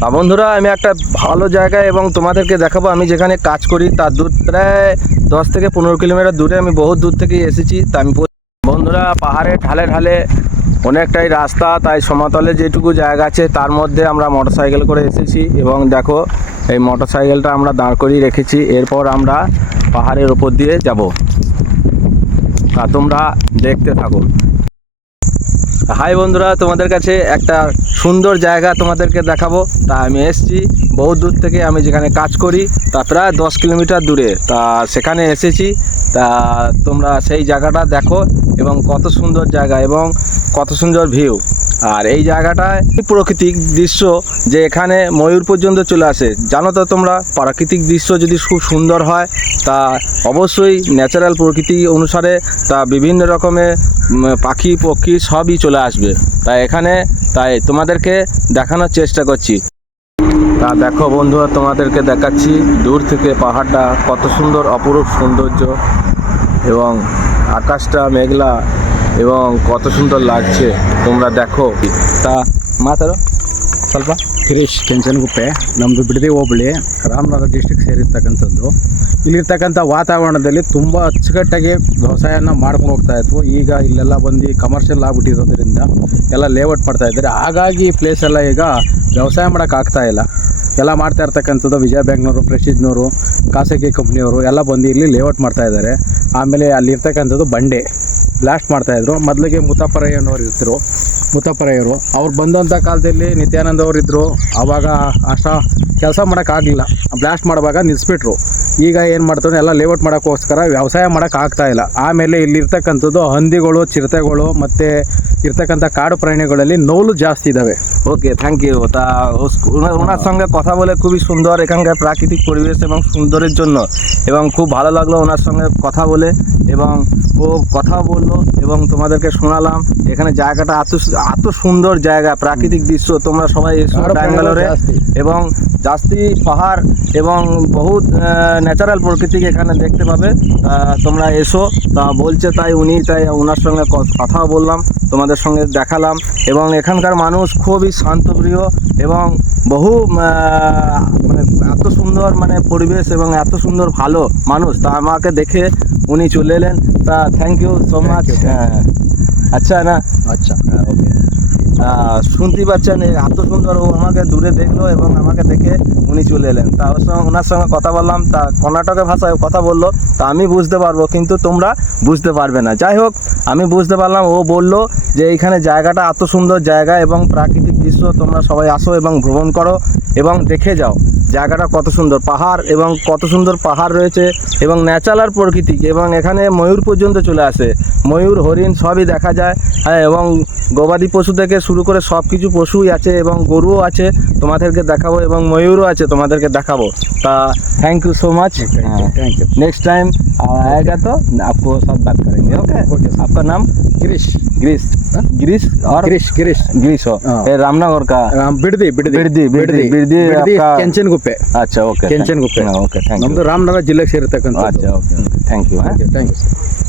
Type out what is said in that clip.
তা বন্ধুরা, আমি একটা ভালো জায়গায় এবং তোমাদেরকে দেখাবো আমি যেখানে কাজ করি তার দূর প্রায় 10 থেকে 15 কিলোমিটার দূরে। আমি বহুত দূর থেকে এসেছি। তা আমি বন্ধুরা, পাহাড়ে ঢালে ঢালে অনেকটাই রাস্তা, তাই সমতলে যেটুকু জায়গা আছে তার মধ্যে আমরা মোটরসাইকেল করে এসেছি। এবং দেখো, এই মোটরসাইকেলটা আমরা দাঁড় করিয়ে রেখেছি। এরপর আমরা পাহাড়ের ওপর দিয়ে যাব। তা তোমরা দেখতে থাকো। হাই বন্ধুরা, তোমাদের কাছে একটা সুন্দর জায়গা তোমাদেরকে দেখাবো। তা আমি এসেছি বহুত দূর থেকে, আমি যেখানে কাজ করি তা প্রায় 10 কিলোমিটার দূরে। তা সেখানে এসেছি। তা তোমরা সেই জায়গাটা দেখো এবং কত সুন্দর জায়গা এবং কত সুন্দর ভিউ। আর এই জায়গাটায় প্রাকৃতিক দৃশ্য, যে এখানে ময়ূর পর্যন্ত চলে আসে। জানো তো তোমরা, প্রাকৃতিক দৃশ্য যদি খুব সুন্দর হয় তা অবশ্যই ন্যাচারাল প্রকৃতি অনুসারে তা বিভিন্ন রকমের পাখি পক্ষী সবই চলে আসবে। তাই তোমাদেরকে দেখানোর চেষ্টা করছি। তা দেখো বন্ধুরা, তোমাদেরকে দেখাচ্ছি দূর থেকে পাহাড়টা কত সুন্দর, অপরূপ সৌন্দর্য এবং আকাশটা মেঘলা এবং কত সুন্দর লাগছে তোমরা দেখো। ತಾ ಮಾತಾಡು ಸ್ವಲ್ಪ. ಗಿರೀಶ್ ಕೆಂಚನಗುಪ್ಪೆ, ನಮ್ಮದು ಬಿಡದಿ ಹೋಬಳಿ, ರಾಮನಗರ ಡಿಸ್ಟಿಕ್ ಸೇರಿರ್ತಕ್ಕಂಥದ್ದು. ಇಲ್ಲಿರ್ತಕ್ಕಂಥ ವಾತಾವರಣದಲ್ಲಿ ತುಂಬ ಅಚ್ಚುಕಟ್ಟಾಗಿ ವ್ಯವಸಾಯನ ಮಾಡ್ಕೊಂಡು ಹೋಗ್ತಾ ಇದ್ವು. ಈಗ ಇಲ್ಲೆಲ್ಲ ಬಂದು ಕಮರ್ಷಿಯಲ್ ಆಗಿಬಿಟ್ಟಿರೋದ್ರಿಂದ ಎಲ್ಲ ಲೇಔಟ್ ಮಾಡ್ತಾ ಇದ್ದಾರೆ. ಹಾಗಾಗಿ ಈ ಪ್ಲೇಸ್ ಎಲ್ಲ ಈಗ ವ್ಯವಸಾಯ ಮಾಡೋಕ್ಕಾಗ್ತಾ ಇಲ್ಲ. ಎಲ್ಲ ಮಾಡ್ತಾ ಇರ್ತಕ್ಕಂಥದ್ದು ವಿಜಯ ಬ್ಯಾಂಕ್ನವರು, ಪ್ರೆಸ್ಟೀಜ್ನವರು, ಖಾಸಗಿ ಕಂಪ್ನಿಯವರು ಎಲ್ಲ ಬಂದು ಇಲ್ಲಿ ಲೇಔಟ್ ಮಾಡ್ತಾ ಇದ್ದಾರೆ. ಆಮೇಲೆ ಅಲ್ಲಿರ್ತಕ್ಕಂಥದ್ದು ಬಂಡೆ ಬ್ಲಾಸ್ಟ್ ಮಾಡ್ತಾಯಿದ್ರು. ಮೊದಲಿಗೆ ಮುತ್ತಪ್ಪರಯ್ಯನವರು ಇರ್ತಿರು, ಮುತ್ತಪ್ಪರಯ್ಯರು ಅವ್ರು ಬಂದಂಥ ಕಾಲದಲ್ಲಿ ನಿತ್ಯಾನಂದ ಅವರು ಇದ್ದರು. ಆವಾಗ ಅಷ್ಟ ಕೆಲಸ ಮಾಡೋಕ್ಕಾಗಲಿಲ್ಲ, ಬ್ಲಾಸ್ಟ್ ಮಾಡುವಾಗ ನಿಲ್ಲಿಸ್ಬಿಟ್ರು. ಈಗ ಏನು ಮಾಡ್ತಾರೆ, ಎಲ್ಲ ಲೇಔಟ್ ಮಾಡೋಕ್ಕೋಸ್ಕರ ವ್ಯವಸಾಯ ಮಾಡೋಕ್ಕಾಗ್ತಾಯಿಲ್ಲ. ಆಮೇಲೆ ಇಲ್ಲಿರ್ತಕ್ಕಂಥದ್ದು ಹಂದಿಗಳು, ಚಿರತೆಗಳು ಮತ್ತು ইরতাকান্ত কাড় প্রাণীগুলি নৌলু জাস্তি দাবে। Okay, thank you. তা ওনার সঙ্গে কথা বলে খুবই সুন্দর এখানকার প্রাকৃতিক পরিবেশ এবং সুন্দরের জন্য, এবং খুব ভালো লাগলো ওনার সঙ্গে কথা বলে। এবং ও কথা বললো এবং তোমাদেরকে শোনালাম এখানে জায়গাটা এত সুন্দর জায়গা, প্রাকৃতিক দৃশ্য। তোমরা সবাই এসো ব্যাঙ্গালোরে, এবং জাস্তি পাহাড় এবং বহুত ন্যাচারাল প্রকৃতি এখানে দেখতে পাবে। তোমরা এসো। তা বলছে তাই ওনার সঙ্গে কথাও বললাম, তোমাদের সঙ্গে দেখালাম। এবং এখানকার মানুষ খুবই শান্তপ্রিয় এবং বহু মানে এত সুন্দর পরিবেশ এবং এত সুন্দর ভালো মানুষ। তা আমাকে দেখে উনি চলে এলেন। তা থ্যাংক ইউ সো মাচ। আচ্ছা না, আচ্ছা, ওকে। শুনতে পাচ্ছেন এত সুন্দর, ও আমাকে দূরে দেখলো এবং আমাকে দেখে উনি চলে এলেন। তা ওনার সঙ্গে কথা বললাম। তা কর্ণাটকের ভাষায় কথা বললো। তা আমি বুঝতে পারবো কিন্তু তোমরা বুঝতে পারবে না। যাই হোক, আমি বুঝতে পারলাম। ও বললো যে এইখানে জায়গাটা এত সুন্দর জায়গা এবং প্রাকৃতিক দৃশ্য, তোমরা সবাই আসো এবং ভ্রমণ করো এবং দেখে যাও জায়গাটা কত সুন্দর। পাহাড় এবং কত সুন্দর পাহাড় রয়েছে এবং ন্যাচারাল প্রকৃতি, এবং এখানে ময়ূর পর্যন্ত চলে আসে। ময়ূর, হরিণ সবই দেখা যায়। হ্যাঁ, এবং গবাদি পশু থেকে শুরু করে সব কিছু পশুই আছে এবং গরুও আছে, তোমাদেরকে দেখাবো, এবং ময়ূরও আছে, তোমাদেরকে দেখাবো। তা thank you so much. Thank you. Next time आएगा तो आपको साथ बात करेंगे। ओके, आपका नाम? गिरीश। गिरीश, गिरीश और गिरीश हो रामनगर का? बिडदी बिडदी बिडदी बिडदी बिडदी आपका ಕೆಂಚನಗುಪ್ಪೆ। अच्छा, okay, Kenchanaguppe. Okay, thank you. ನಮ್ಮದು ರಾಮನಗರ ಜಿಲ್ಲೆಗೆ ಸೇರಿರ್ತಕ್ಕಂಥ। अच्छा, okay, thank you. Thank you sir.